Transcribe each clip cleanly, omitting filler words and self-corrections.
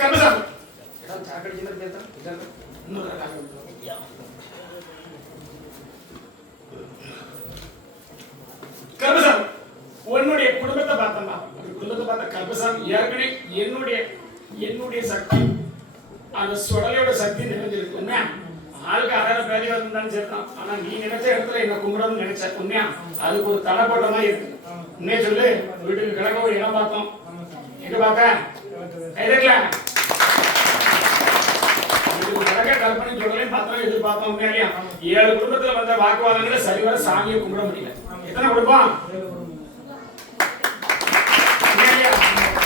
கர்மசாமி சாக்கடை சின்ன பேச இன்னொரு கர்மசாமி உன்னுடைய குடும்பத்தை பார்த்தா குடும்பத்தை பார்த்த கர்மசாமி ஏற்கனவே என்னுடைய சக்தி அந்த சுடலையோட சக்தி நிறைஞ்சிருக்கு உண்மையா ஆளுக்கு அரை பேரையா இருந்தாலும் சரிதான் ஆனா நீ நினைச்ச இடத்துல என்ன கும்பிடணும்னு நினைச்ச உண்மையா அதுக்கு ஒரு தடை போட்ட மாதிரி இருக்கு உண்மையே சொல்லு வீட்டுக்கு கிழக்க ஒரு இடம் பார்த்தோம் எங்க பார்த்த இருக்கல கிழக்க கற்பனை சொல்லலையும் பார்த்தோம் எதிர்பார்த்தோம் உண்மையா 7 குடும்பத்துல வந்த வாக்குவாதங்களை சரிவர சாமியை கும்பிட முடியல எத்தனை குடும்பம்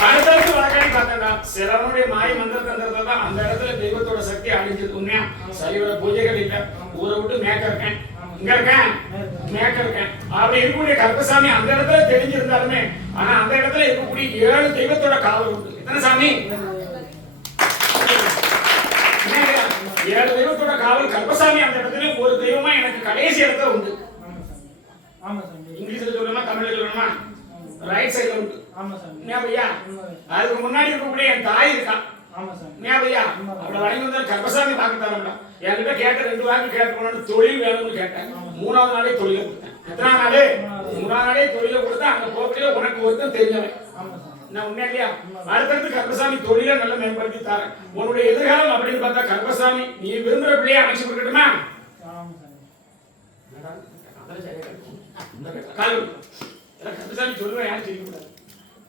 அடுத்தடுத்து வழக்காடி பார்த்தா சிலவனுடைய மாய மந்திர தந்திரத்தை தான் அந்த இடத்துல தெய்வத்தோட சக்தி அழிஞ்சது உண்மையா சரிவர பூஜைகள் இல்ல ஊரை விட்டு மேக்க இருக்கேன் இங்க இருக்கேன் மேக்க இருக்கேன் அப்படி இருக்கக்கூடிய கருப்பசாமி அந்த இடத்துல தெரிஞ்சிருந்தாலுமே ஆனா அந்த இடத்துல இருக்கக்கூடிய 7 தெய்வத்தோட காவல் உண்டு எத்தனை சாமி 7 தெய்வத்தோட காவல் கருப்பசாமி அந்த இடத்துல ஒரு தெய்வமா எனக்கு கடைசி இடத்துல உண்டு இங்கிலீஷ்ல சொல்லணுமா தமிழ்ல சொல்லணுமா ரைட் சைடுல உண்டு ஆமா சார் என்ன பையா அதுக்கு முன்னாடி இருக்கக்கூடிய என் தாய் இருக்கா ஆமா சார் என்ன பையா அவளை வணங்கி வந்த கர்ப்பசாமி பார்க்கத்தாரம்டா என்கிட்ட கேட்ட 2 வாக்கு கேட்கணும்னு தொழில் வேணும்னு கேட்டேன் 3வது நாளே தொழிலை கொடுத்தேன் எத்தனாம் நாளே 3வது நாளே தொழிலை கொடுத்தா அந்த போக்கிலே உனக்கு ஒருத்தன் தெரிஞ்சவன் ஆமா சார் நான் உண்மையா இல்லையா அடுத்தடுத்து கர்ப்பசாமி தொழிலை நல்லா மேம்படுத்தி தரேன் உன்னுடைய எதிர்காலம் அப்படின்னு பார்த்தா கர்ப்பசாமி நீ விரும்புற பிள்ளையை அமைச்சு கொடுக்கட்டுமா கர்ப்பசாமி சொல்லுவேன் யாரும் செய்யக்கூடாது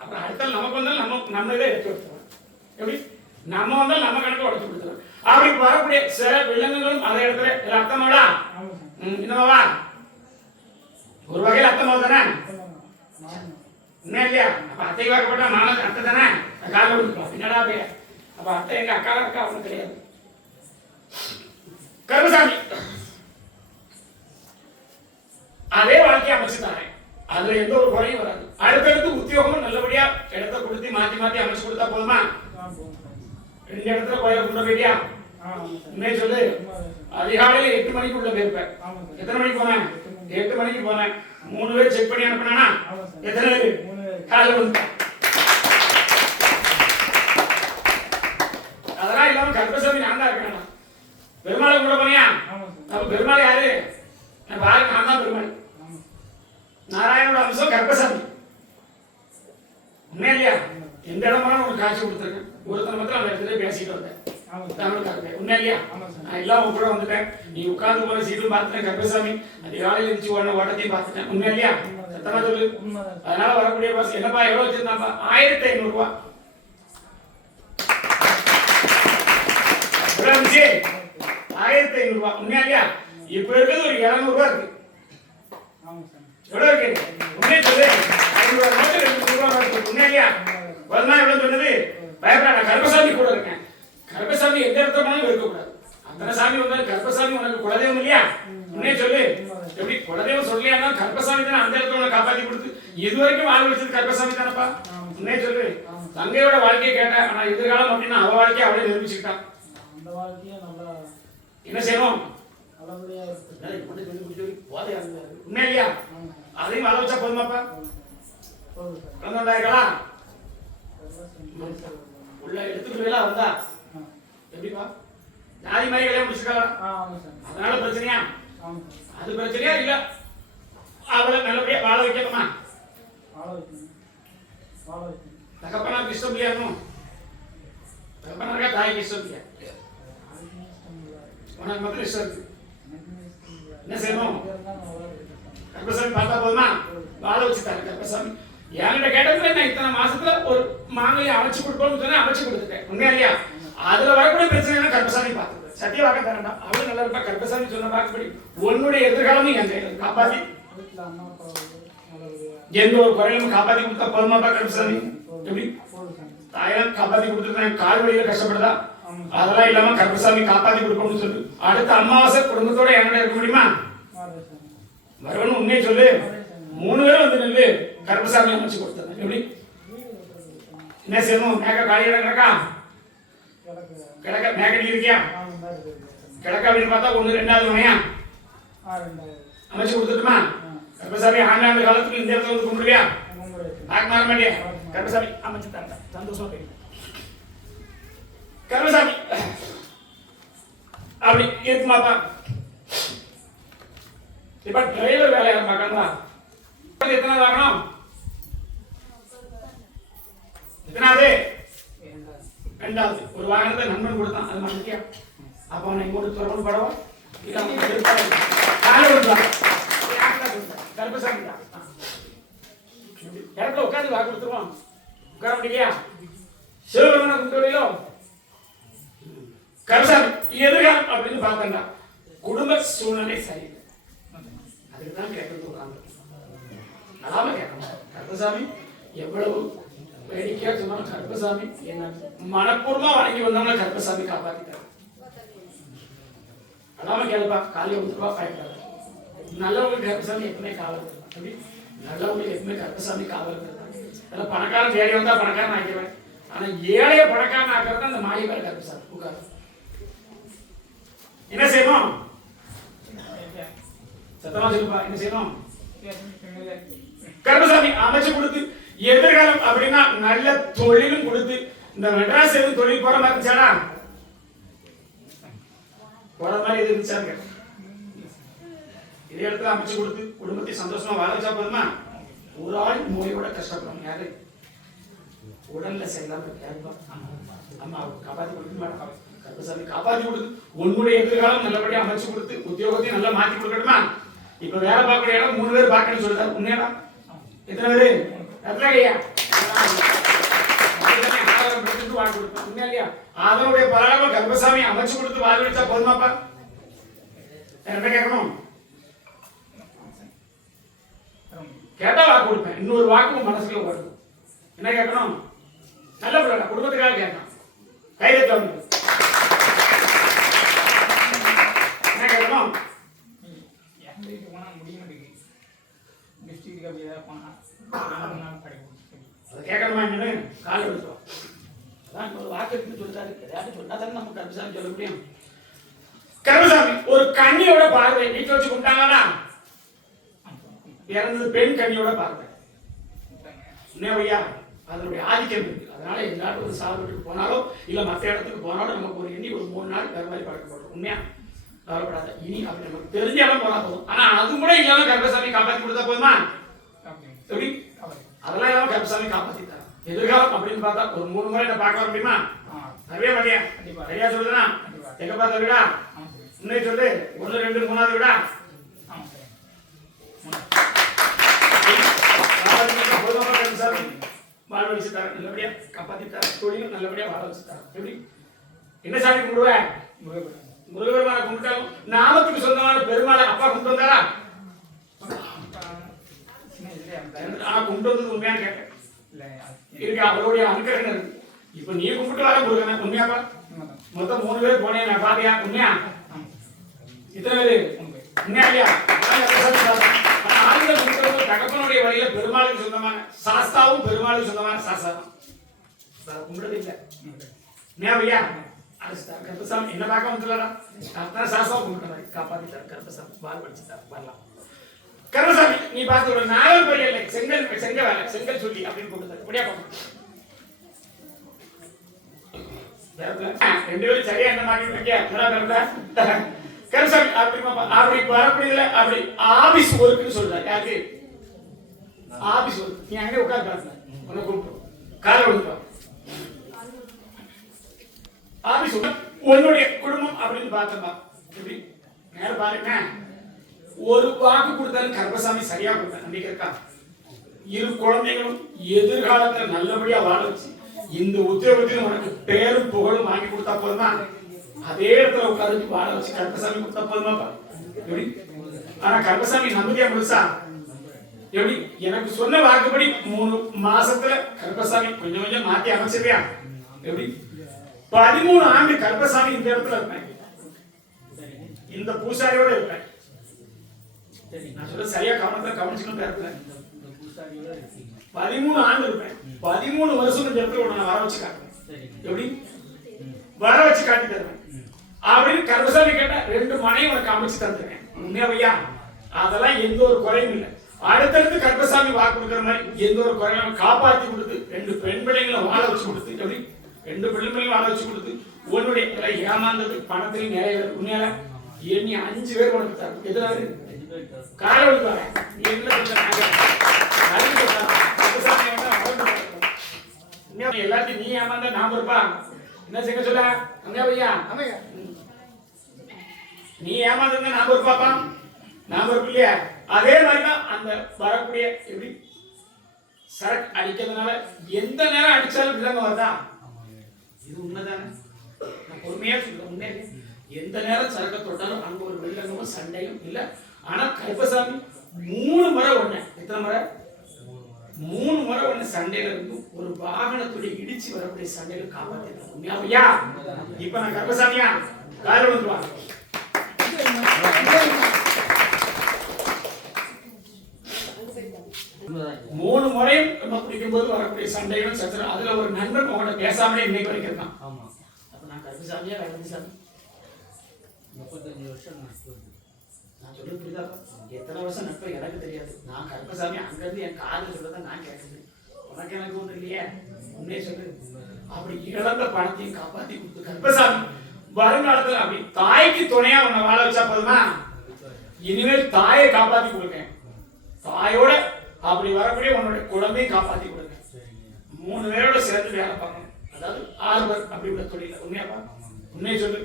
அப்புறம் அடுத்த நமக்கு வந்தாலும் நம்ம இதை எடுத்து கொடுத்துருவோம் எப்படி நம்ம வந்தாலும் நம்ம கணக்கு உடச்சு கொடுத்துருவோம் அப்படி வரக்கூடிய சில விலங்குகளும் அதே இடத்துல அர்த்தமாடா என்னவா ஒரு வகையில் அர்த்தமாவது தானே என்ன இல்லையா அப்ப அத்தை வாக்கப்பட்டா மாமன் அத்தை தானே கால கொடுத்துருவோம் என்னடா பைய அப்ப அத்தை எங்க அக்கால இருக்கா அவனுக்கு கிடையாது கர்மசாமி அதே வாழ்க்கையை அமைச்சு தரேன் அதுல எந்த ஒரு குறையும் வராது அடுத்தடுத்து உத்தியோகமும் நல்லபடியா இடத்த கொடுத்து மாத்தி அமைச்சு கொடுத்தா போதுமா 2 இடத்துல கோயில கொண்டு போயிட்டியா உண்மையை சொல்லு அதிகாலையில 8 மணிக்கு உள்ள போயிருப்பேன் எத்தனை மணிக்கு போனேன் 8 மணிக்கு போனேன் 3 பேர் செக் பண்ணி அனுப்பினா எத்தனை பேர் காலையில் வந்து அதெல்லாம் இல்லாம கர்ப்பசாமி நான் தான் இருக்கேன் பெருமாளை கூட போனியா அப்ப பெருமாள் யாரு பாரு நான் தான் பெருமாள் நாராயணோட அம்சம் கர்ப்பசாமி உண்மையா இல்லையா எந்த இடமா உனக்கு காட்சி கொடுத்துருக்கேன் ஒருத்தர் மட்டும் அந்த இடத்துல பேசிட்டு வந்தேன் உண்மையா இல்லையா நான் எல்லாம் கூட வந்துட்டேன் நீ உட்கார்ந்து போன சீட்டும் பார்த்துட்டேன் கர்ப்பசாமி அதிகாலையில் இருந்துச்சு உடனே ஓட்டத்தையும் பார்த்துட்டேன் உண்மையா இல்லையா சத்தமா சொல்லு அதனால வரக்கூடிய பாஸ் என்னப்பா எவ்வளவு வச்சிருந்தாப்பா 1500 ரூபா இருந்துச்சு 1500 ரூபா உண்மையா இல்லையா இப்ப இருக்கிறது ஒரு 200 ரூபா இருக்கு எவ்வளவு இருக்கு உண்மையை சொல்லு 500 நோட்டு 200 ரூபா இருக்கு உண்மையா இல்லையா வரலாம் எவ்வளவு சொன்னது பயப்படாத கர்ப்பசாமி கூட இருக்கேன் கர்ப்பசாமி எந்த இடத்துலனாலும் இருக்கக்கூடாது அத்தனை சாமி வந்தாலும் கர்ப்பசாமி உனக்கு குலதெய்வம் இல்லையா உண்மையை சொல்லு எப்படி குலதெய்வம் சொல்லலையா கர்ப்பசாமி தானே அந்த இடத்துல உனக்கு காப்பாத்தி கொடுத்து இது வரைக்கும் வாழ வச்சது கர்ப்பசாமி தானப்பா உண்மையை சொல்லு தங்கையோட வாழ்க்கையை கேட்டேன் ஆனா எதிர்காலம் அப்படின்னா அவ வாழ்க்கையை அவளே நிரூபிச்சுக்கிட்டான் அந்த வாழ்க்கையை நல்லா என்ன செய்யணும் உண்மை இல்லையா அதையும் வாழ வச்சா போதுமாப்பா குழந்தைங்களா உள்ள எடுத்துக்கிறீங்களா வந்தா எப்படிப்பா ஜாதி மாதிரி கல்யாணம் முடிச்சுக்கலாம் அதனால பிரச்சனையா அது பிரச்சனையா இல்ல அவளை நல்லபடியா வாழ வைக்கணுமா தகப்பனாருக்கு இஷ்டம் இல்லையா தகப்பனாருக்கா தாய்க்கு இஷ்டம் இல்லையா உனக்கு மட்டும் இஷ்டம் இருக்கு என்ன செய்யணும் கர்ப்பசாமி பார்த்தா போதுமா வாழ வச்சுட்டாரு கர்ப்பசாமி என்கிட்ட கேட்டதுல நான் இத்தனை மாசத்துல ஒரு மாங்கல்யை அமைச்சு கொடுப்போம்னு சொன்னா அமைச்சு கொடுத்துட்டேன் உண்மையா இல்லையா அதுல வரக்கூடிய பிரச்சனை கர்ப்பசாமி பார்த்துட்டு சத்திய வாக்க தரண்டா அவளும் நல்லா இருப்பா கர்ப்பசாமி சொன்ன வாக்குப்படி உன்னுடைய எதிர்காலமும் என் கையில காப்பாத்தி எந்த ஒரு குறையும் காப்பாத்தி கொடுத்தா போதுமாப்பா கர்ப்பசாமி எப்படி தாயெல்லாம் காப்பாத்தி கொடுத்துருக்கேன் கால் வழியில கஷ்டப்படுதா அதெல்லாம் இல்லாம கர்ப்பசாமி காப்பாத்தி கொடுக்கணும்னு சொல்லு அடுத்த அமாவாசை குடும்பத்தோட என்கிட்ட இருக்க முடியுமா வரணும் உண்மையை சொல்லு 3 பேரும் வந்து நெல்லு கர்ப்பசாமி அமைச்சு கொடுத்தேன் எப்படி என்ன செய்யணும் மேக காலியிட கிடக்கா கிடக்க மேகடி இருக்கியா கிடக்க அப்படின்னு பார்த்தா 1 2வது மனையா அமைச்சு கொடுத்துட்டுமா கர்ப்பசாமி ஆண்டாண்டு காலத்துக்கு இந்த இடத்துல வந்து கும்பிடுவியா பார்க்க மாற மாட்டியா கர்ப்பசாமி அமைச்சு தரேன் சந்தோஷமா போய் கருமசாமி அப்படி இருக்குமாப்பா. இப்ப டிரைவர் வேலை யாரும் பார்க்கணுமா? எத்தனை வாங்கணும்? எத்தனாவது? ரெண்டாவது. ஒரு வாகனத்தை நண்பன் கொடுத்தான், அது மறந்துட்டியா? அப்ப அவனை இங்கோட்டு தொடர்பு படவா கருப்பசாமி இடத்துல உட்காந்து வாக்கு கொடுத்துருவோம். உட்கார முடியலையா? சிவபெருமான கும்பிட்டு கருப்பசாமி எதிர்காலம் அப்படின்னு பார்த்தா குடும்ப சூழ்நிலை சரியில்லை. அதுக்குதான் கேட்கறது உட்காந்து அதாம கேட்கணும். கருப்பசாமி எவ்வளவு வேடிக்கையா சொன்னாலும் கருப்பசாமி என்ன மனப்பூர்வமா வணங்கி வந்தவங்க கருப்பசாமி காப்பாத்திட்டாரு. அதாம கேளுப்பா, காலையில் ஊத்துப்பா, பயப்படாது. நல்லவங்களுக்கு கருப்பசாமி எப்பவுமே காவல் அப்படி நல்லவங்களுக்கு எப்பவுமே கருப்பசாமி காவல் அதனால பணக்காரன் தேடி வந்தா பணக்காரன் ஆக்கிடுவேன். ஆனா ஏழைய பணக்காரன் ஆக்கிறது அந்த மாயக்கார கருப்பசாமி உட்காரு. என்ன செய்யணும்? சத்தமா சொல்லுப்பா, என்ன செய்யணும்? கருப்பசாமி அமைச்சு கொடுத்து எதிர்காலம் அப்படின்னா நல்ல தொழிலும் கொடுத்து இந்த மெட்ராஸ் எதுவும் தொழில் போற மாதிரி இருந்துச்சாடா? போற மாதிரி எது இருந்துச்சாங்க? இதே இடத்துல அமைச்சு கொடுத்து குடும்பத்தை சந்தோஷமா வாழ வச்சா போதுமா? ஒரு ஆள் நோயோட கஷ்டப்படும் யாரு? உடல்ல சேர்ந்தாம யாருப்பா? அம்மா காப்பாத்தி கொடுக்க மாட்டாங்க. கருப்பசாமி காப்பாத்தி கொடுத்து உன்னுடைய எதிர்காலம் நல்லபடியா அமைச்சு கொடுத்து உத்தியோகத்தையும் நல்லா மாத்தி கொடுக்கணுமா? இப்ப வேலை பார்க்கக்கூடிய இடம் 3 பேர் பார்க்கணும்னு சொல்லிட்டாரு. உண்மையா? எத்தனை பேரு? அதனுடைய பலகாம கருப்பசாமி அமைச்சு கொடுத்து வாழ வச்சா போதுமாப்பா? என்ன கேட்கணும்? கேட்டா வாக்கு கொடுப்பேன். இன்னொரு வாக்கு மனசுக்குள்ள வருது. என்ன கேட்கணும்? நல்ல பிள்ளை குடும்பத்துக்காக கேட்கணும். கைதட்ட என்ன கேட்கணும்? கேட்கணுமா? என்னன்னு காலை விடுவோம். அதான் ஒரு வாக்கு இருக்குன்னு சொல்லிட்டாரு. ஏதாச்சும் சொன்னா தானே நம்ம கருப்பசாமி சொல்ல முடியும். கருப்பசாமி ஒரு கன்னியோட பார்வை வீட்டுல வச்சு கும்பிட்டாங்கன்னா இறந்தது பெண் கன்னியோட பார்வை. உண்மையா? அதனுடைய ஆதிக்கம் இருக்கு. அதனால எல்லாரும் ஒரு சாவு வீட்டுக்கு போனாலும் இல்ல மற்ற இடத்துக்கு போனாலும் நமக்கு ஒரு எண்ணி ஒரு 3 நாள் வேற மாதிரி பழக்கப்படும். உண்மையா? கவலைப்படாத. இனி அப்படி நமக்கு தெரிஞ்ச இடம் போனா போதும். ஆனா அது கூட இல்லாம கருப்பசாமி காப்பாத்தி கொடுத்தா போதுமா? எப்படி? அதெல்லாம் இல்லாம கருப்பசாமி காப்பாத்திட்டாரு. எதிர்காலம் அப்படின்னு பார்த்தா ஒரு 3 முறை என்ன பார்க்க முடியுமா? நிறைய மாட்டியா? சரியா சொல்லுதுனா? எங்க பார்த்த விடா? உன்னை சொல்லு. 1 2 3வது விடா? வாழ வச்சுட்டாரு. நல்லபடியா காப்பாத்திட்டாரு. தொழிலும் நல்லபடியா வாழ வச்சுட்டாரு. எப்படி? என்ன சாமி கும்பிடுவேன்? முருகபெருமானை கும்பிட்டாலும் நாமத்துக்கு சொந்தமான பெருமாளை அப்பா கும்பிட்டு வந்தாரா? கும்பிட்டு வந்தது உண்மையான கேட்டேன். இருக்கு அவருடைய அனுகிரகம் இருக்கு. இப்ப நீ கும்பிட்டு வர முருகனை உண்மையாப்பா? மொத்தம் 3 பேர் போனேன் நான் பாத்தியா? உண்மையா? இத்தனை பேரு உண்மையா இல்லையா? ஆளுநர் கும்பிட்டு தகப்பனுடைய வழியில பெருமாளுக்கு சொந்தமான சாஸ்தாவும் பெருமாளுக்கு சொந்தமான சாஸ்தா தான் கும்பிடுறது இல்லை. உண்மையா? கருப்பசாமி என்ன பார்க்க வந்துடா? அத்தனை சாஸ்தா கும்பிட்டு காப்பாத்திட்டார். கருப்பசாமி பால் படிச்சுட்டார். வரலாம். கருப்பசாமி நீ பார்த்து ஒரு 4 பையன் செங்கல் வேலை செங்கல் சொல்லி அப்படின்னு போட்டு அப்படியா பார்க்கணும். 2 பேரும் சரியா என்ன மாட்டிட்டு இருக்கியா? கருப்பசாமி அப்படி வரக்கூடியதுல அப்படி ஆபீஸ் ஒர்க்குன்னு சொல்றாரு. யாருக்கு? Office work. நீ அங்கே உட்காந்து பேசுன உன்னை கூப்பிட்டு காலை விடுப்பா. ஆபீஸ் உன்னுடைய குடும்பம் அப்படின்னு பார்த்தா எப்படி நேரம் பாருங்க. ஒரு வாக்கு கொடுத்தாலும் கருப்பசாமி சரியா கொடுத்தா நம்பிக்கை இருக்கா? 2 குழந்தைகளும் எதிர்காலத்துல நல்லபடியா வாழ வச்சு இந்த உத்தியோகத்தில் உனக்கு பேரும் புகழும் வாங்கி கொடுத்தா போதுமா? அதே இடத்துல உட்காந்து வாழ வச்சு கருப்பசாமி கொடுத்தா போதுமாப்பா? எப்படி? ஆனா கருப்பசாமி நம்பிக்கையா முழுசா எப்படி? எனக்கு சொன்ன வாக்குப்படி 3 மாசத்துல கருப்பசாமி கொஞ்சம் கொஞ்சம் மாத்தி அமைச்சிருவியா? எப்படி? 13 ஆண்டு கருப்பசாமி இந்த இடத்துல இருப்பேன். இந்த பூசாரியோட இருப்பேன். நான் சொல்ல சரியா கவனிச்சுக்கணும். 13 ஆண்டு இருப்பேன். 13 வருஷம் இந்த இடத்துல நான் வர வச்சு காட்டுவேன். எப்படி? வர வச்சு காட்டி தருவேன் அப்படின்னு கருப்பசாமி கேட்டா 2 மனைவி உனக்கு அமைச்சு தந்துருக்கேன். உண்மையா? அதெல்லாம் எந்த ஒரு குறையும் இல்லை. அடுத்தடுத்து கருப்பசாமி வாக்கு கொடுக்குற மாதிரி எந்த ஒரு குறையும் காப்பாற்றி கொடுத்து 2 பெண் பிள்ளைங்களை வாழ வச்சு கொடுத்து எப்படி 2 பெண் பிள்ளைங்களை வாழ வச்சு கொடுத்து உன்னுடைய ஏமாந்தது பணத்திலையும் நிறைய பேர் உண்மையால எண்ணி 5 பேர் உனக்கு தரும் எதிராக காரணம் வர எல்லாத்தையும் நீ ஏமாந்த நான் பொறுப்பா என்ன செய்ய சொல்ல ஐயா நீ ஏமாந்தது நான் பொறுப்பாப்பா நான் பொறுப்பு இல்லையா அதே மாதிரிதான் அந்த வரக்கூடிய எப்படி சரக்கு அடிக்கிறதுனால எந்த நேரம் அடிச்சாலும் விலங்க வருதா இது உண்மைதானே நான் பொறுமையா சொல்றேன் உண்மையிலே எந்த நேரம் சரக்கை தொட்டாலும் அங்க ஒரு வில்லங்கமும் சண்டையும் இல்ல ஆனா கருப்பசாமி 3 முறை ஒண்ணு எத்தனை முறை 3 முறை ஒண்ணு சண்டையில இருந்து ஒரு வாகனத்துடைய இடிச்சு வரக்கூடிய சண்டையில காப்பாத்திருக்கேன் உண்மையா இப்ப நான் கருப்பசாமியா காரணம் வா 3 முறையும் நம்ம குடிக்கும்போது வரக்கூடிய சண்டையும் சச்சரவு அதுல ஒரு நண்பன் உங்கள்கிட்ட பேசாமலே இன்னைக்கு வரைக்கும் இருக்கான் அப்ப நான் கருப்பசாமியா கருப்பசாமி 35 வருஷம் நான் சொல்ல புரியுதாப்பா எத்தனை வருஷம் நட்பு எனக்கு தெரியாது நான் கருப்பசாமி அங்கிருந்து என் காதல் சொல்லதான் நான் கேட்குது உனக்கு எனக்கு ஒண்ணு இல்லையே உன்னே சொல்லு அப்படி இழந்த பணத்தையும் காப்பாத்தி கொடுத்து கருப்பசாமி வருங்காலத்துல அப்படி தாய்க்கு துணையா உன்னை வாழ வச்சா போதுமா இனிமேல் தாயை காப்பாத்தி கொடுக்கேன் தாயோட அப்படி வரக்கூடிய உன்னுடைய குழந்தையும் காப்பாத்தி கொடுங்க 3 பேரோட சேர்ந்து வேலை பார்க்கணும் அதாவது ஆர்வர் அப்படி உள்ள தொழில உண்மையாப்பா உண்மையை சொல்லு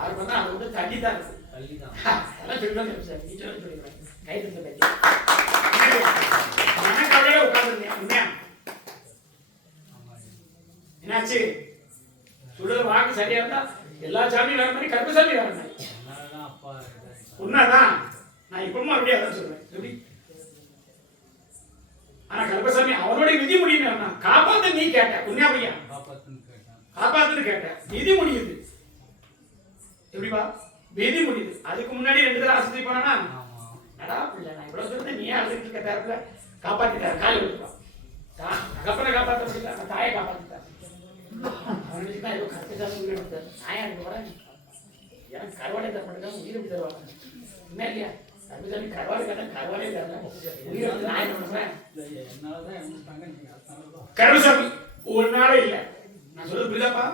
ஆர்வர் தான் அதை விட்டு தள்ளி தான் இருக்கு அதெல்லாம் சொல்லிதான் சார் நீ சொல்ல சொல்லிடுறேன் கை தந்த பற்றி மனக்கவலையில உட்காந்துருந்தேன் உண்மையா என்னாச்சு சுடுற வாக்கு சரியா இருந்தா எல்லா சாமியும் வர மாதிரி கருப்பசாமி வர மாதிரி உண்மைதான் நான் இப்பவும் அப்படியே அதான் சொல்றேன் எப்படி ஆனா கருப்பசாமி அவனுடைய விதி முடியும் காப்பாத்து நீ கேட்ட உண்மையா பையா காப்பாத்துன்னு கேட்ட விதி முடியுது எப்படிப்பா விதி முடியுது அதுக்கு முன்னாடி 2 தடவை ஆஸ்பத்திரி போனா நடா பிள்ளை நான் இவ்வளவு சொல்றேன் நீ அழுதுட்டு இருக்க தரப்புல காப்பாத்திட்டாரு காலி விட்டுப்பான் தகப்பனை காப்பாற்ற முடியல அந்த தாயை காப்பாத்திட்டாரு அவனுக்கு தான் ஏதோ கருப்பசாமி உயிரை விட்டாரு நாயா இருக்கு வரேன் எனக்கு கருவாடை தர மாட்டேங்க உயிரை விட்டு தருவாங்க என்ன இல்லையா கருப்பசாமி கருவாடை கேட்டா கருவாடே தரல உயிரை விட்டு நான் என்ன பண்றேன் கருப்பசாமி ஒரு நாள் இல்ல நான் சொல்றது புரியுதாப்பா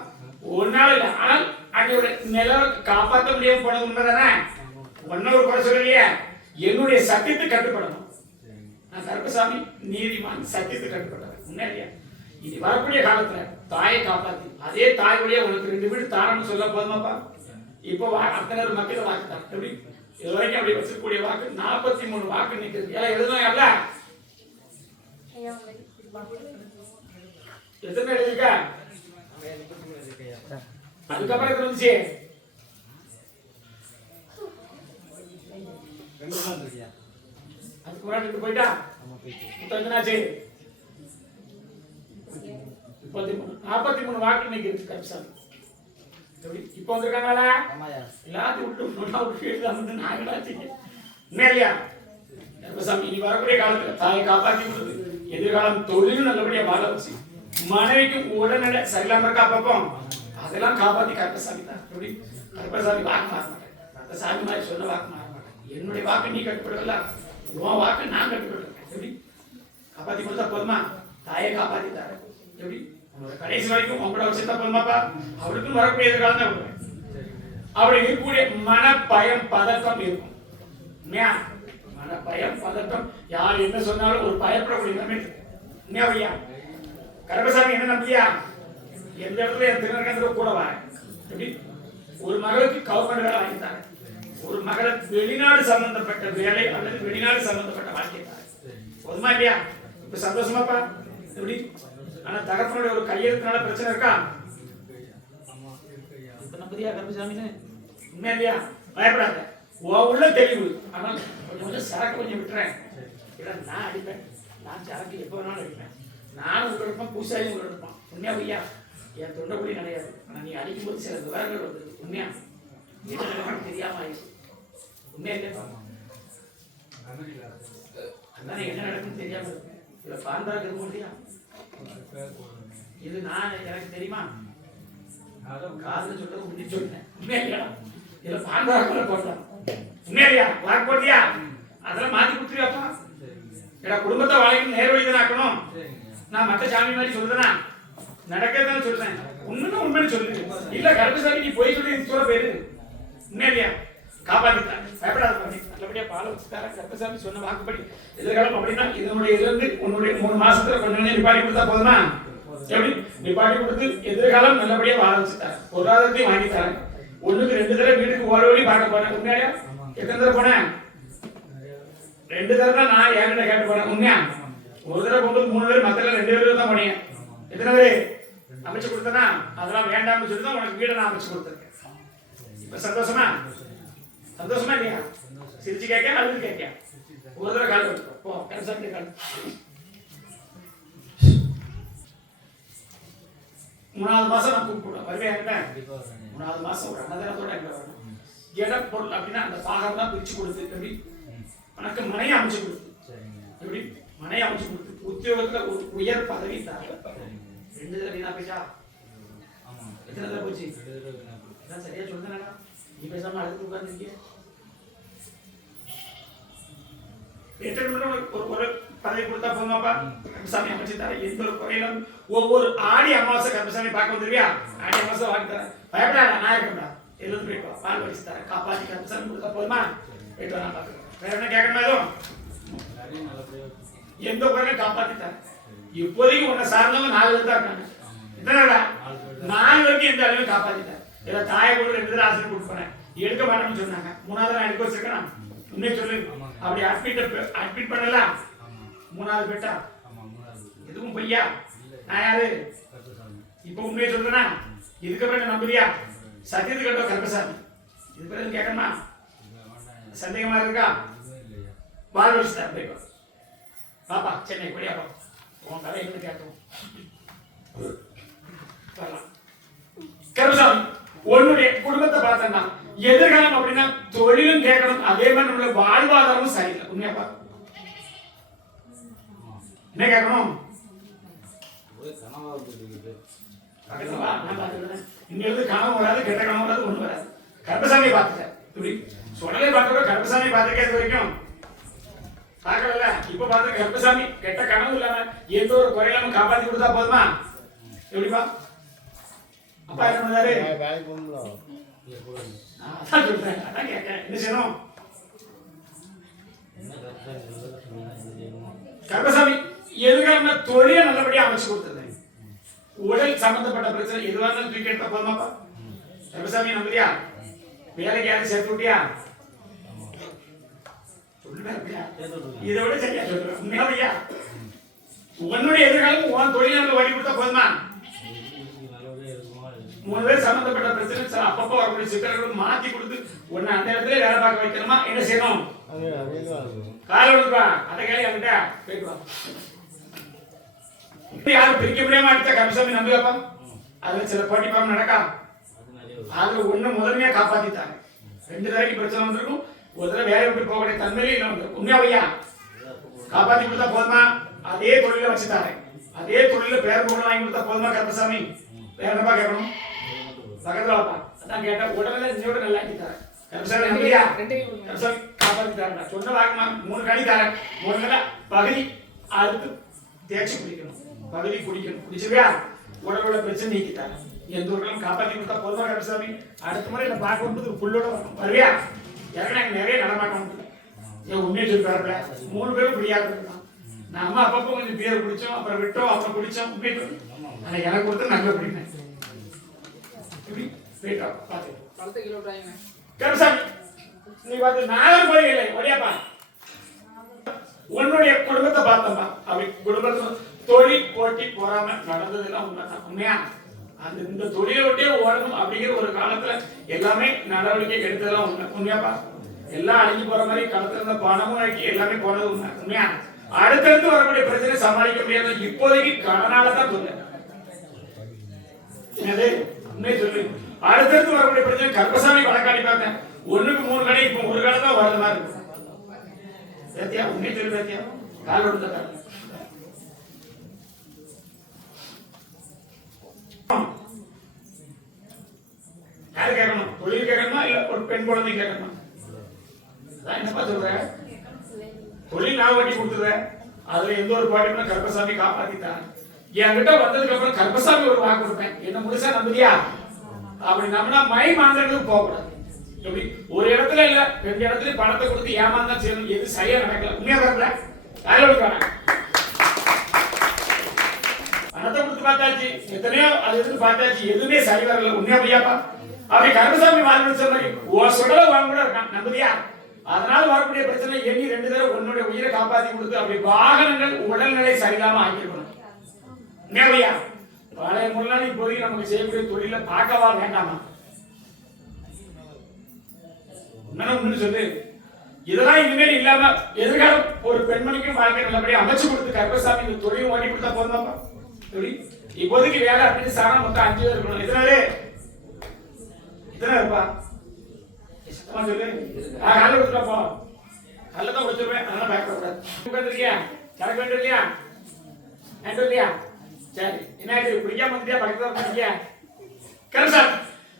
ஒரு நாள் இல்ல ஆனால் அன்னையோட நில காப்பாற்ற முடியாம போனது உண்மைதானே ஒன்னொரு குறை சொல்லலையே என்னுடைய சத்தியத்தை கட்டுப்படணும் நான் கருப்பசாமி நீதிமான் சத்தியத்தை கட்டுப்பட்டேன் உண்மையிலையா இனி வரக்கூடிய காலத்துல தாயை காப்பாத்தி அதே தாய் வழியா உனக்கு 2 வீடு தாரன்னு சொல்ல போதுமாப்பா இப்போ அத்தனை மக்கள் வாக்கு தான் எப்படி இது வரைக்கும் அப்படி வச்சிருக்கக்கூடிய வாக்கு 43 வாக்கு நிற்கிறது எல்லாம் எழுதுனாங்கல்ல எத்தனை எழுதிருக்க அதுக்கப்புறம் எத்தனை வந்துச்சு அதுக்கு முன்னாடி போயிட்டா எத்தனாச்சு 43 வாக்கு நிற்கிறது கருப்பசாமி இப்ப வந்திருக்காங்களா எல்லாத்தையும் விட்டு நாங்களாச்சு இல்லையா கருப்பசாமி இனி வரக்கூடிய காலத்துல தாயை காப்பாற்றி கொடுத்து எதிர்காலம் தொழிலும் நல்லபடியா வாழ வச்சு மனைவிக்கும் உடனடி சரியில்லாம இருக்கா பார்ப்போம் அதெல்லாம் காப்பாத்தி கருப்பசாமி தான் எப்படி கருப்பசாமி வாக்கு மாற மாட்டேன் கருப்பசாமி மாதிரி சொன்ன வாக்கு மாற மாட்டேன் என்னுடைய வாக்கு நீ கட்டுப்படல உன் வாக்கு நான் கட்டுப்படுறேன் எப்படி காப்பாத்தி கொடுத்தா போதுமா தாயை காப்பாத்தி தர எப்படி கடைசி வரைக்கும் உங்களோட வச்சிருந்தா போதுமாப்பா அவருக்கும் வரக்கூடிய எதிர்காலம் தான் விடுவேன் அப்படி இருக்கக்கூடிய மன பயம் பதக்கம் இருக்கும் மன பயம் பதக்கம் யார் என்ன சொன்னாலும் ஒரு பயப்படக்கூடிய நிலைமை உண்மையா கருப்பசாமி என்ன நம்பியா எந்த இடத்துல என் திருநங்கை கூட வர எப்படி ஒரு மகளுக்கு கவர்மெண்ட் வேலை வாங்கித்தாங்க ஒரு மகளை வெளிநாடு சம்பந்தப்பட்ட வேலை அல்லது வெளிநாடு சம்பந்தப்பட்ட வாழ்க்கை தாங்க போதுமா இல்லையா இப்ப சந்தோஷமாப்பா எப்படி ஆனா தகப்பனுடைய ஒரு கையெழுத்துனால பிரச்சனை இருக்கா நம்பதியா கருப்பசாமின்னு உண்மையா இல்லையா பயப்படாத உள்ள தெளிவு ஆனால் கொஞ்சம் சரக்கு கொஞ்சம் விட்டுறேன் நான் அடிப்பேன் நான் சரக்கு எப்போ வேணாலும் அடிப்பேன் நானும் உள்ள இருப்பேன் பூசாரியும் உள்ள இருப்பான் உண்மையா ஐயா என் தொண்டைக்குடி கிடையாது ஆனா நீ அடிக்கும்போது சில விவரங்கள் வந்தது உண்மையா என்ன தெரியாம ஆயிடுச்சு உண்மையா இல்லையா அதான் என்ன நடக்குன்னு தெரியாம இருக்கு இதுல பாந்தா இருக்க முடியா இது நான் எனக்கு தெரியுமா காதுல சொல்றது உண்மை சொல்றேன் உண்மையா இதுல பாந்தா போட்டான் உண்மையா வாக்கு போட்டியா அதெல்லாம் மாத்தி கொடுத்துருவாப்பா ஏடா குடும்பத்தை வாழ்க்கை நேர் வழி தான் ஆக்கணும் நான் மற்ற சாமி மாதிரி சொல்றேனா நடக்கதான் சொல்றேன். உண்மைன்னு உண்மைன்னு சொல்லு. இல்ல கருப்பசாமி நீ போய் சொல்லி சொல்ல பேரு உண்மையா காப்பாத்திட்டாங்க. பயப்படாத பண்ணி நல்லபடியா பால வச்சுட்டார. கருப்பசாமி சொன்ன வாக்குப்படி எதிர்காலம் அப்படின்னா இதனுடைய இதுல இருந்து உன்னுடைய 3 மாசத்துல கொஞ்சம் நிப்பாட்டி கொடுத்தா போதுமா? எப்படி நிப்பாட்டி கொடுத்து எதிர்காலம் நல்லபடியா வாழ வச்சுட்டாரு. பொருளாதாரத்தையும் வாங்கிட்டாரு. 1க்கு 2 தடவை வீட்டுக்கு ஓடி பார்க்க போனேன். உண்மையா எத்தனை தடவை போனேன்? 2 தடவை தான் நான் என்கிட்ட கேட்டு போனேன். உண்மையா ஒரு தடவை போகும்போது 3 பேர் மத்தில 2 பேர் தான் போனீங்க. எத்தனை பேர் அமைச்சு கொடுத்தனா? அதெல்லாம் வேண்டாம்னு சொல்லி தான் உனக்கு வீடை நான் அமைச்சு கொடுத்துருக்கேன். இப்ப சந்தோஷமா? சந்தோஷமா இல்லையா? சிரிச்சு கேட்க அழுது கேட்க ஒரு தடவை கால் கொடுத்தோம். போ கன்சல்ட் கால் 3வது மாசம் நான் கூப்பிடுவேன். வருவே என்ன 3வது மாசம் ஒரு அன்னதானத்தோட எங்க வரணும். இடம் பொருள் அப்படின்னா அந்த பாகம் தான் பிரிச்சு கொடுத்து எப்படி உனக்கு மனையை அமைச்சு கொடுத்து எப்படி மனையை அமைச்சு கொடுத்து உத்தியோகத்துல ஒரு உயர் பதவி தாங்க. 2 தடவை நான் பேசா எத்தனை தடவை போச்சு? சரியா சொல்றேன். நீ பேசாம அழுது உட்கார்ந்துருக்கீங்க. ஒரு பதவி கொடுத்தா போதுமாப்பா? கருப்பசாமி அமைச்சு தர. எந்த ஒரு குறையிலும் ஒவ்வொரு ஆடி அமாவாசை கருப்பசாமி பார்க்க வந்துருவியா? ஆடி அமாவாசை வாங்கி தரேன். பயப்படாத, நான் இருக்கா எழுந்து போயிட்டு பால் வடிச்சு தரேன். காப்பாற்றி கருப்பசாமி கொடுத்தா போதுமா? போயிட்டு நான் பார்த்துக்கிறேன். வேற என்ன கேட்கணுமா? எதுவும் எந்த குறையும் காப்பாற்றி தரேன். இப்போதைக்கு உன்னை சார்ந்தவங்க 4 பேர் தான் இருக்காங்க. என்னடா 4 பேருக்கு எந்த அளவுக்கு காப்பாற்றிட்டேன். ஏதோ தாயை கூட 2 தடவை ஆசிரியர் கொடுப்பேன். எடுக்க மாட்டேன்னு சொன்னாங்க. 3வது நான் எடுக்க வச்சிருக்கேன். உண்மையை சொல்லு. அப்படி அட்மிட் பண்ணலாம். 3வது பேட்டா எதுவும் பொய்யா? நான் யாரு? இப்ப உண்மையை சொல்றேனா? இதுக்கப்புறம் நம்புறியா? சத்தியத்துக்கு கட்டோ கருப்பசாமி. இது பேர் கேட்கணுமா? சந்தேகமா இருக்கா? பால் வச்சுட்டா போய் பாப்பா சென்னை படியாப்பா உன் கதை என்ன கேட்கும். கருப்பசாமி உன்னுடைய குடும்பத்தை பார்த்தா எதிர்காலம் அப்படின்னா தொழிலும் கேட்கணும். அதே மாதிரி நம்மளோட வாழ்வாதாரமும் சரியில்லை. உண்மையாப்பா என்ன கேட்கணும்? இங்க இருந்து கனவு வராது, கெட்ட கனவு வராது, ஒண்ணு வராது. கருப்பசாமி பார்த்துட்டேன். இப்படி சொடலை பார்த்தப்ப கருப்பசாமி பார்த்துருக்கேன். இது வரைக்கும் பார்க்கல. இப்ப பார்த்து கருப்பசாமி கெட்ட கனவு இல்லாம எந்த ஒரு குறையிலாம காப்பாத்தி கொடுத்தா போதுமா? எப்படிப்பா அப்பா என்ன பண்ணாரு? என்ன செய்யணும்? கருப்பசாமி எதுக்காக தொழிலை நல்லபடியா அமைச்சு கொடுத்தது. உடல் சம்பந்தப்பட்ட பிரச்சனை எதுவாக இருந்தாலும் தூக்கி எடுத்தா போதுமாப்பா? கருப்பசாமி நம்புறியா? வேலைக்கு யாரும் சேர்த்து விட்டியா? இதை விட சரியா சொல்றேன். உண்மையா உன்னுடைய எதிர்காலம் உன் தொழிலாளர் வழி கொடுத்தா போதுமா? 3 பேர் சம்பந்தப்பட்ட பிரச்சனை அப்பப்போ வரக்கூடிய சிக்கல்களும் மாத்தி கொடுத்து உன்னை அந்த இடத்துல வேலை பார்க்க வைக்கணுமா? என்ன செய்யணும்? கால விடுப்பா. அதை கேள்வி அவங்கிட்ட போயிட்டு இப்ப யாரும் பிரிக்க முடியாம அடிச்சா கருப்பசாமி நம்புவாப்பா? அதுல சில போட்டி பாவம் நடக்கா. அதுல ஒண்ணு முதன்மையா காப்பாத்திட்டாங்க. 2 தடவைக்கு பிரச்சனை வந்திருக்கும். ஒரு தடவை வேலை விட்டு போகக்கூடிய தன்மையில இல்லை வந்து. உண்மையா காப்பாத்தி கொடுத்தா போதுமா? அதே தொழில வச்சுட்டாரு. அதே தொழில பேர் பொருள் வாங்கி கொடுத்தா போதுமா? கருப்பசாமி வேற என்னப்பா கேட்கணும்? பக்கத்துல வாப்பா. அதான் கேட்டா உடனே நிச்சயோட நல்லா ஆக்கிட்டாரு. கருப்பசாமி நம்பியா? கருப்பசாமி காப்பாத்தி தரேன். சொன்ன வாக்குமா 3 கனி தரேன். 3 பகுதி அறுத்து தேய்ச்சி குடிக்கணும். பகுதி குடிக்கணும். குடிச்சுவியா? உடலோட பிரச்சனை நீக்கிட்டாரு. எந்த ஒரு காப்பாத்தி கொடுத்தா போதுமா? கருப்பசாமி அடுத்த முறை என்ன பார்க்க வந்து புல்லோட வருவியா? எனக்கு நிறைய நடமாட்டம் உண்டு. என் உண்மையை சொல்லிப்பாருல 3 பேரும் குடியாது. நம்ம அப்பப்போ கொஞ்சம் பேர் குடிச்சோம், அப்புறம் விட்டோம், அப்புறம் குடிச்சோம். உண்மை ஆனா எனக்கு கொடுத்து நல்ல குடிப்பேன். கருப்பசாமி நீ பார்த்து 4 கோயில் இல்லை ஒடியாப்பா. உன்னுடைய குடும்பத்தை பார்த்தப்பா. அப்படி குடும்பத்துல தொழில் போட்டி போறாம நடந்ததுலாம் உண்மைதான். உண்மையா அந்த இந்த தொழிலை விட்டே ஓடணும் அப்படிங்கிற ஒரு காலத்துல எல்லாமே நடவடிக்கை எடுத்ததெல்லாம் உண்மை. உண்மையாப்பா எல்லாம் அழிஞ்சு போற மாதிரி களத்துல இருந்த பணமும் ஆக்கி எல்லாமே போனது உண்மை. உண்மையா அடுத்தடுத்து வரக்கூடிய பிரச்சனை சமாளிக்க முடியாது. இப்போதைக்கு கடனால தான் சொல்ல உண்மை சொல்லு. அடுத்தடுத்து வரக்கூடிய பிரச்சனை கருப்பசாமி வழக்காடி பார்த்தேன். 1க்கு 3 கடை இப்போ 1 கடை தான் வர்ற மாதிரி இருக்கு. சத்தியா உண்மை சொல்லு. சத்தியா கால் கொடுத்த யாரு கேட்கணும்? தொழில் கேட்கணுமா இல்ல ஒரு பெண் குழந்தை கேட்கணுமா? என்னப்பா சொல்ற? தொழில் நான் வட்டி கொடுத்துருவேன். அதுல எந்த ஒரு பாட்டியும் கருப்பசாமி காப்பாத்திட்டான். என்கிட்ட வந்ததுக்கு அப்புறம் கருப்பசாமி ஒரு வாக்கு கொடுப்பேன், என்ன முழுசா நம்புதியா? அப்படி நம்பினா மை மாந்தர்களுக்கு போகக்கூடாது. எப்படி ஒரு இடத்துல இல்ல 2 இடத்துல பணத்தை கொடுத்து ஏமாந்தா செய்யணும், எது சரியா நடக்கல. உண்மையா வரல அதில் வராங்க. பணத்தை கொடுத்து பார்த்தாச்சு, எத்தனையோ அது எதுன்னு பார்த்தாச்சு, எதுவுமே சரி வரல. உண்மையா பொய்யாப்பா? அப்படி கருப்பசாமி வாழ்க்கை மாதிரி ஒரு சுடல வாங்க கூட இருக்கான், நம்புதியா? அதனால வரக்கூடிய பிரச்சனை எண்ணி 2 தடவை உன்னுடைய உயிரை காப்பாற்றி கொடுத்து அப்படி வாகனங்கள் உடல்நிலை சரியில்லாம ஆக்கிருக்கணும். உண்மையா? பழைய முன்னாடி இப்போதைக்கு நமக்கு செய்யக்கூடிய தொழில பார்க்கவா வேண்டாமா? உண்மைன்னு சொல்லு. இதெல்லாம் இனிமேல் இல்லாம எதிர்காலம் ஒரு பெண்மணிக்கும் வாழ்க்கை நல்லபடியா அமைச்சு கொடுத்து கருப்பசாமி இந்த தொழிலும் ஓட்டி கொடுத்தா போதுமாப்பா? இப்போதைக்கு வேலை அப்படின்னு சாணா மொத்தம் 5 பேர் இருக்கணும். எத்தனை இருப்பா? சொல்லு. காலைல கொடுத்துட்டா கல்ல தான் கொடுத்துருவேன், அதெல்லாம் பேக்க கூடாது. உட்காந்துருக்கியா? கணக்கு வேண்டும் இல்லையா? நன்றி இல்லையா? சரி, என்ன பிடிக்காம வந்துட்டியா? பக்கத்துல பண்ணிக்கியா? கருப்பசாமி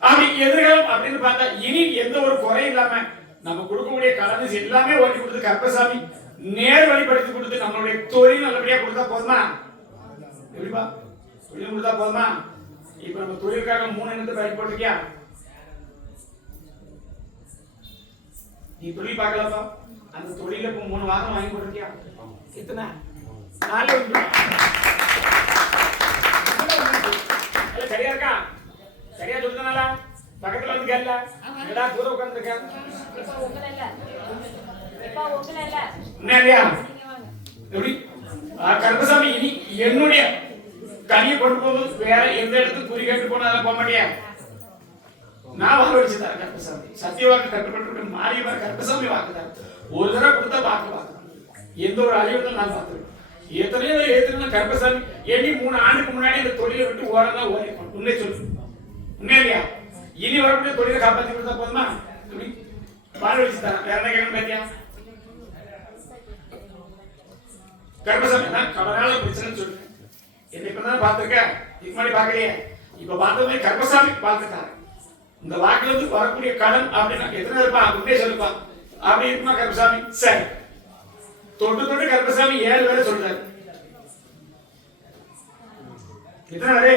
அப்படி எதிர்காலம் அப்படின்னு பார்த்தா இனி எந்த ஒரு குறையும் இல்லாம நம்ம கொடுக்கக்கூடிய கடன் எல்லாமே ஓட்டி கொடுத்து கருப்பசாமி நேர் வழிபடுத்தி கொடுத்து நம்மளுடைய தொழில் நல்லபடியா கொடுத்தா போதுமா? எப்படிப்பா? தொழில் கொடுத்தா போதுமா? இப்ப நம்ம தொழிலுக்காக 3 எண்ணத்தை பயிர் போட்டிருக்கியா? நீ தொழில் பார்க்கலாப்பா, அந்த தொழில இப்ப 3 வாரம் வாங்கி போட்டிருக்கியா? எத்தனை? 4 சரியா இருக்கா? சரியா சொல்லுதனால பக்கத்துல வந்து கேட்கல, எல்லா தூரம் உட்கார்ந்துருக்க. எப்படி கருப்பசாமி இனி என்னுடைய கனியை கொண்டு போகும்போது வேற எந்த இடத்துக்கு குறி கேட்டு போனாலும் போக மாட்டியா? நான் வாக்கு வச்சு தரேன் கருப்பசாமி. சத்திய வாக்கு கட்டுப்பட்டு மாறி வர கருப்பசாமி வாக்கு தரேன். ஒரு தடவை கொடுத்தா வாக்கு எந்த ஒரு அழிவுதான் நான் பார்த்துருக்கேன். எத்தனையோ ஏத்துக்கணும் கருப்பசாமி எண்ணி 3 ஆண்டுக்கு முன்னாடி இந்த தொழிலை விட்டு ஓரதான் ஓடிக்கணும். உண்மை சொல்லு. உண்மையா இல்லையா? இனி வரக்கூடிய தொழிலை காப்பாற்றி கொடுத்தா போதுமா? பால் வச்சு தரேன். வேற என்ன கேட்கணும் பாத்தியா? கருப்பசாமி தான் கடனால பிரச்சனைன்னு சொல்றேன். என்ன இப்பதான் பார்த்திருக்க, இதுக்கு முன்னாடி பார்க்கலையே. இப்ப பார்த்தவங்க கருப்பசாமி பார்த்துட்டாரு. இந்த வாக்குல இருந்து வரக்கூடிய கடன் அப்படின்னா எத்தனை இருப்பா? உண்மையே சொல்லுப்பா. அப்படி இருக்குமா கருப்பசாமி? சரி, தொட்டு கருப்பசாமி 7 பேரை சொல்றாரு. எத்தனை?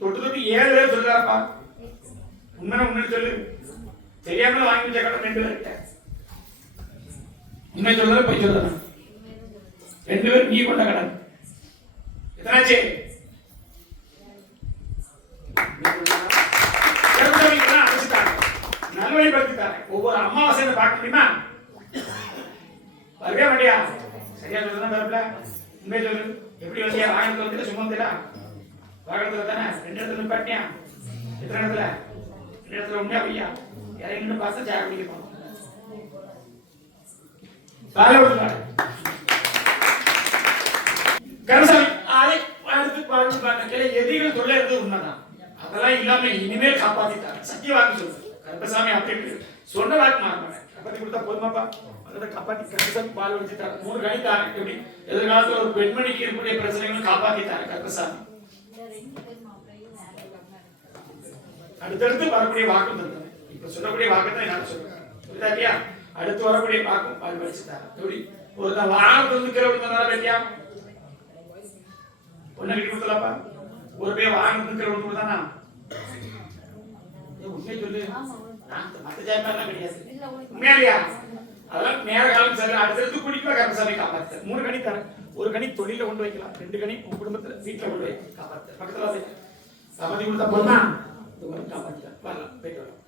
தொட்டு 7 பேரை சொல்றாருப்பா. உண்மை சொல்லு. தெரியாம வாங்கி வச்ச கடன் 2 பேர்கிட்ட. உண்மை சொல்றாரு போய் சொல்றாரு? 2 பேர் நீ கொண்ட கடன் எத்தனாச்சு? நல்வழிப்படுத்திட்டாரு. ஒவ்வொரு அமாவாசை பார்க்க முடியுமா? வரவே மாட்டியா? சரியா சொல்லுதான் வரப்பல. உண்மை சொல்லு. எப்படி வந்தியா? வாகனத்துல வந்து சும்மா வந்துடா? வாகனத்துல தானே 2 இடத்துல நிப்பாட்டியா? எத்தனை இடத்துல? 2 இடத்துல. உண்மையா பொய்யா? இறங்கி பார்த்தா சாய குடிக்க போனோம். கருப்பசாமி அதை அடுத்து பார்க்க எதிரிகள் தொல்லை இருந்தது உண்மைதான். அதெல்லாம் இல்லாம இனிமேல் காப்பாத்திட்டாங்க. சத்திய வாக்கு சொல்லு. கருப்பசாமி அப்படி சொன்ன வாக்கு மாறமாட்டேன். காப்பாத்தி கொடுத்தா போதுமாப்பா? அதை காப்பாத்தி கருப்பசாமி பால் வச்சுட்டாரு. 3 கணித்தாரு. எப்படி எதிர்காலத்துல ஒரு பெண்மணிக்கு இருக்கக்கூடிய பிரச்சனைகளும் காப்பாத்திட்டாரு கருப்பசாமி. அடுத்தடுத்து வரக்கூடிய வாக்கு தந்தாரு. இப்ப சொல்லக்கூடிய வாக்கு தான் என்ன சொல்றேன் புரியுதா இல்லையா? அடுத்து வரக்கூடிய வாக்கும் பால் வச்சுட்டாரு. எப்படி ஒரு வாகனத்துல இருக்கிறவங்க பேட்டியா ஒன்னு கட்டி கொடுத்தலாப்பா? ஒரு பேர் வாகனத்துல இருக்கிறவங்க தானா? உண்மை சொல்லு. மத்த ஜாமான் கிடையாது. உண்மையா? அதெல்லாம் நேர காலம் சரி. அடுத்தடுத்து குடிப்பா கருப்பசாமி காப்பாத்து. 3 கணி தரேன். ஒரு கணி தொழில கொண்டு வைக்கலாம், 2 கணி உங்க குடும்பத்துல வீட்டுல கொண்டு வை காப்பாத்து. பக்கத்துல வந்து காப்பாத்தி கொடுத்தா போதுமா? காப்பாத்திட்டான். வரலாம், போயிட்டு வரலாம்.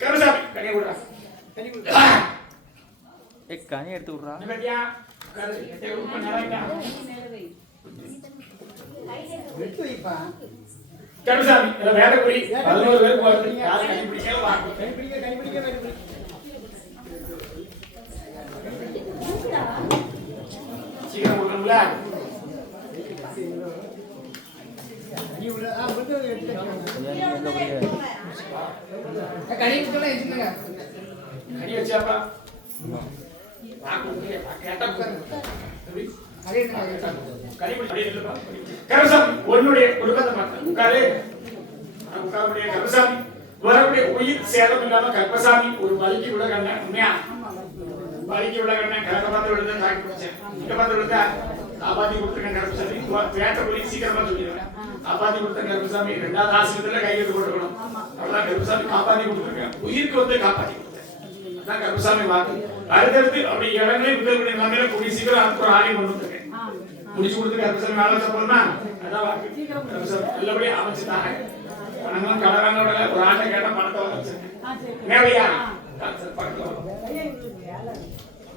கருப்பசாமி கனியை விடுறா. கனி கொடுத்தா கனி எடுத்து விடுறா. பாத்தியா? ரொம்ப நேரம் கருப்பசாமி வேற போய் 11 பேர் போறது. யாரும் கனி பிடிக்கல வாங்க. கனி பிடிக்க வேற போய் சீக்கிரம் கொடுக்கணும்ல. கனி வச்சாப்பா கருப்பசாமி உன்னுடைய குடும்பத்தை மாத்த உட்காரு. உட்காருடைய கருப்பசாமி வரக்கூடிய உயிர் சேதம் இல்லாம கருப்பசாமி ஒரு வலிக்கு கூட கண்ண. உண்மையா? பலிக்கு உள்ள கண்ண கிழக்க பார்த்து விழுந்தா தாக்கி பிடிச்சேன். இங்க பார்த்து விழுந்தா காப்பாத்தி கொடுத்துருக்கேன் கருப்பசாமி. பேட்டை போய் சீக்கிரமா சொல்லிடுவேன். காப்பாத்தி கொடுத்த கருப்பசாமி 2வது ஆசிரியத்துல கையெழுத்து போட்டுக்கணும். அவ்வளவுதான் கருப்பசாமி காப்பாத்தி கொடுத்துருக்கேன். உயிருக்கு வந்து காப்பாத்தி கொடுத்தேன். அதான் கருப்பசாமி வாக்கு. அடுத்தடுத்து அப்படி இடங்களே விடுதலை நிலைமையில கூடிய சீக்கிரம் அதுக்கு ஒரு ஆலயம் கொண்டு வந்திருக்கேன். முடிச்சு கொடுத்து கருப்பசாமி ஆலோசனை போதுமா? அதான் வாக்கு. கருப்பசாமி நல்லபடியா அமைச்சுட்டாங்க. பணங்களும் கடகானோட ஒரு ஆட்டை கேட்டா பணத்தை வச்சிருக்கேன். நேவையா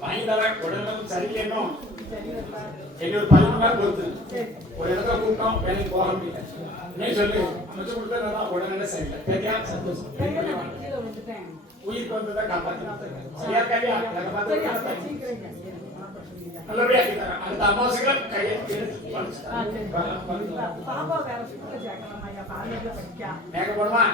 வாங்கி தர உடனே சரியில்லைன்னோ எங்க ஒரு 10 நாள் பொறுத்து ஒரு இடத்துல கூப்பிட்டோம் வேலைக்கு போக முடியல. நீ சொல்லு அமைச்சு கொடுத்தா உடனே சரியில்லை. கேட்டியா? சந்தோஷம். உயிருக்கு வந்ததான் காப்பாத்தி சரியா கையா நல்லபடியா அடுத்த அமாவாசைகள் கையை மேக்க போடுமா?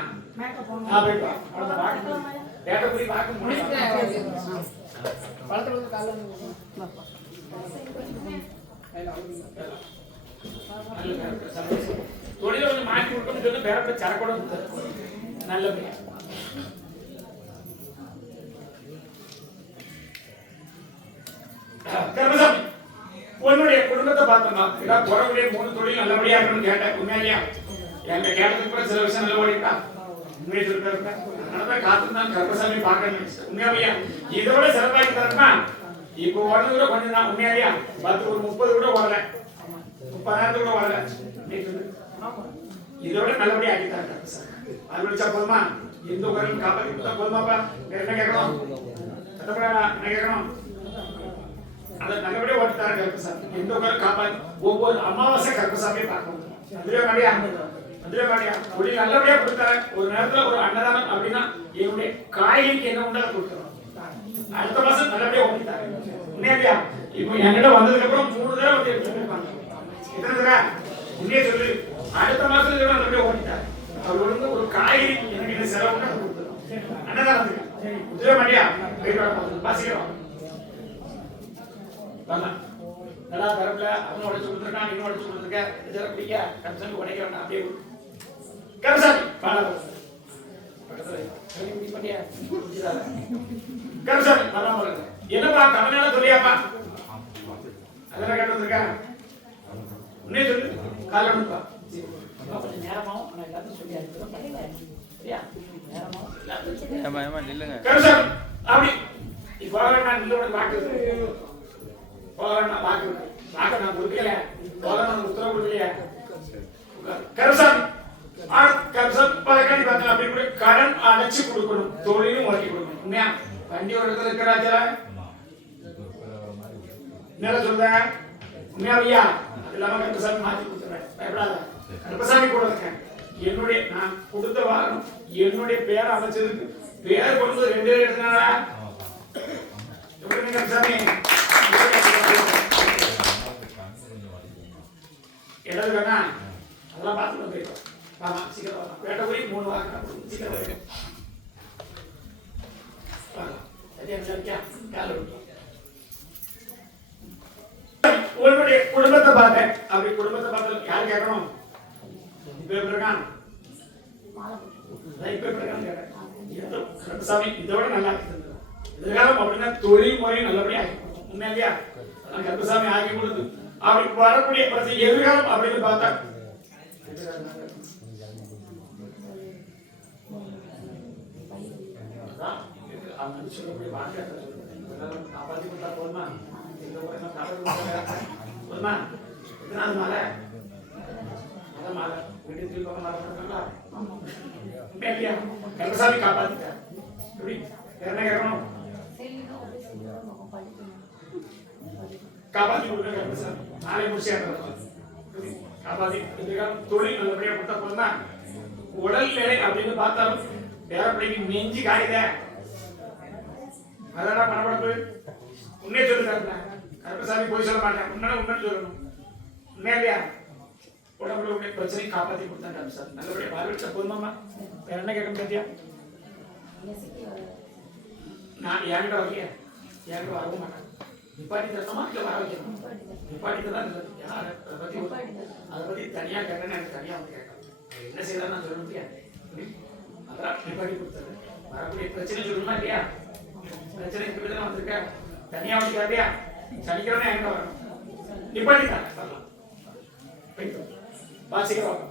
தொழில கொஞ்சம் மாற்றி கொடுக்கணும்னு சொல்லி பேரப்ப சரக்கோட நல்லபடியா கர்மசாமி உன்னுடைய குடும்பத்தை பார்த்தோம்னா இதான் குறவுடைய 3 தொழில் நல்லபடியா இருக்கணும்னு கேட்டேன். உண்மையிலேயா எங்க கேட்டதுக்கு கூட சில விஷயம் நல்லபடியா உண்மையை சொல்லிருக்க. அதனாலதான் காத்துதான் கர்மசாமி பார்க்கணும். உண்மையாவையா இதோட சிறப்பாக்கி தரணும்னா இப்போ ஓடுறது கூட கொஞ்சம் தான். உண்மையாவையா 10 ஒரு 30 கூட ஓடல, 30,000 கூட ஓடல. இதோட நல்லபடியா ஆக்கி தரேன் கர்மசாமி. அது விழிச்சா போதுமா? எந்த குரலும் காப்பாற்றி கொடுத்தா போதுமாப்பா? என்ன கேட்கணும்? என்ன கேட்கணும்? அதை நல்லபடியா ஓட்டுத்தாரு கருப்பசாமி. எந்த குரலும் காப்பாற்றி ஒவ்வொரு அமாவாசை கருப்பசாமியை பார்க்கணும். அதுவே மாடியா தொழில் நல்லபடியா கொடுத்தாரு. ஒரு நேரத்துல ஒரு அன்னதானம் அப்படின்னா என்னுடைய காய்கறிக்கு என்ன உண்டா கொடுத்துரும். அடுத்த மாசம் நல்லபடியா ஓட்டித்தாரு. உண்மையா இப்போ என்கிட்ட வந்ததுக்கு அப்புறம் 3 தடவை வந்து எடுத்துட்டு இருப்பாங்க. எத்தனை தடவை? உண்மையை சொல்லு. அடுத்த மாசத்துல இதோட நல்லபடியா ஓட்டித்தாரு. அவர் வந்து ஒரு காய்கறி எனக்கு என்ன செலவுன்னு அதை கொடுத்துரும். அன்னதானத்துக்கு உதவ மாட்டியா? வாசிக்கிறோம் நல்லா தரப்புல அவனும் உடைச்சு கொடுத்துருக்கான், நீங்க உடைச்சு கொடுத்துருக்க. இதெல்லாம் பிடிக்க கம்சன் உடைக்கிறோம் அப்படியே கருசாமி கருசாமி என்னப்பா தமிழ்நாடு சொல்லியாப்பா? அதெல்லாம் கேட்டு வந்திருக்கா? உன்னே சொல்லு கால அனுப்பா கொஞ்சம் நேரமாவும் ஆனா எல்லாத்தையும் சொல்லி அனுப்புறோம். கருசாமி அப்படி இப்போ நான் நில்லோட வாக்கு வாக்கு நான் கொடுக்கல, உத்தரவு கொடுக்கலையா? கருசாமி கடன் அடைச்சு கொடுக்கணும், தொழிலும் உழைக்கி கொடுக்கணும். உண்மையா வண்டி ஒரு இடத்துல இருக்கிறாச்சா என்ன சொல்ற? உண்மையா ஐயா அது இல்லாம கருப்பசாமி மாற்றி கொடுத்துறேன். பயப்படாத, கருப்பசாமி கூட இருக்கேன். என்னுடைய நான் கொடுத்த வாகனம் என்னுடைய பேரை அமைச்சதுக்கு பேர் கொடுத்தது 2 எடுத்துனாரா? எப்படி கருப்பசாமி இடது வேணா அதெல்லாம் பார்த்துட்டு போயிடும். ஆமா சீக்கிரம் பேட்டை போய் 3 வாரம் சீக்கிரம் உங்களுடைய குடும்பத்தை பார்த்தேன். அப்படி குடும்பத்தை பார்த்து யாரு கேட்கணும்? இருக்கான் கருப்பசாமி இதோட நல்லா எதிர்காலம் அப்படின்னா தொழில் முறையும் நல்லபடியா ஆகிடும். உண்மையா கருப்பசாமி ஆகி கொடுத்து அப்படி வரக்கூடிய பிரச்சனை எதிர்காலம் அப்படின்னு பார்த்தா சொல்லக்கூடிய வார்த்தை காப்பாற்றி கொடுத்தா போதுமா? போதுமா? எத்தனாவது மாலை? மாலை வீட்டுக்கு கருப்பசாமி காப்பாத்திட்டார். எப்படி என்ன கேட்கணும்? காப்பாத்தி கொடுக்க கருப்பசாமி நாளை முடிச்சா காப்பாத்தி தொழில் நல்லபடியா கொடுத்தா போதுமா? உடல் நிலை அப்படின்னு பார்த்தாலும் பேரப்படிக்கு நெஞ்சு காயுத அதான் பணப்படப்பு. உன்னே சொல்லுங்க கருப்பசாமி போய் சொல்ல மாட்டேன். உண்மை சொல்லணும். உண்மையா இல்லையா? உடம்புல உடைய பிரச்சனை காப்பாத்தி கொடுத்தாங்க கருப்பசாமி. நல்லபடியா பார்வையிட்ட போதுமாமா? வேற என்ன கேட்க முடியா? நான் என்கிட்ட வரலையா? என்கிட்ட வரவும் மாட்டேன். நிப்பாட்டி தரணுமா இல்லை வர வைக்கணும்? நிப்பாட்டி தான் அதை பத்தி தனியா கேட்டேன்னு எனக்கு தனியா வந்து கேட்கணும். என்ன செய்யலாம் நான் சொல்ல முடியாது. அதான் நிப்பாட்டி கொடுத்தது. வரக்கூடிய பிரச்சனை சொல்லணுமா இல்லையா? பிரச்சனை இப்படிதான் வந்திருக்க. தனியா வந்து கேட்டியா சனிக்கிழமை எங்க வரணும் நிப்பாட்டிட்டாங்க போயிட்டு வாசிக்கிறோம்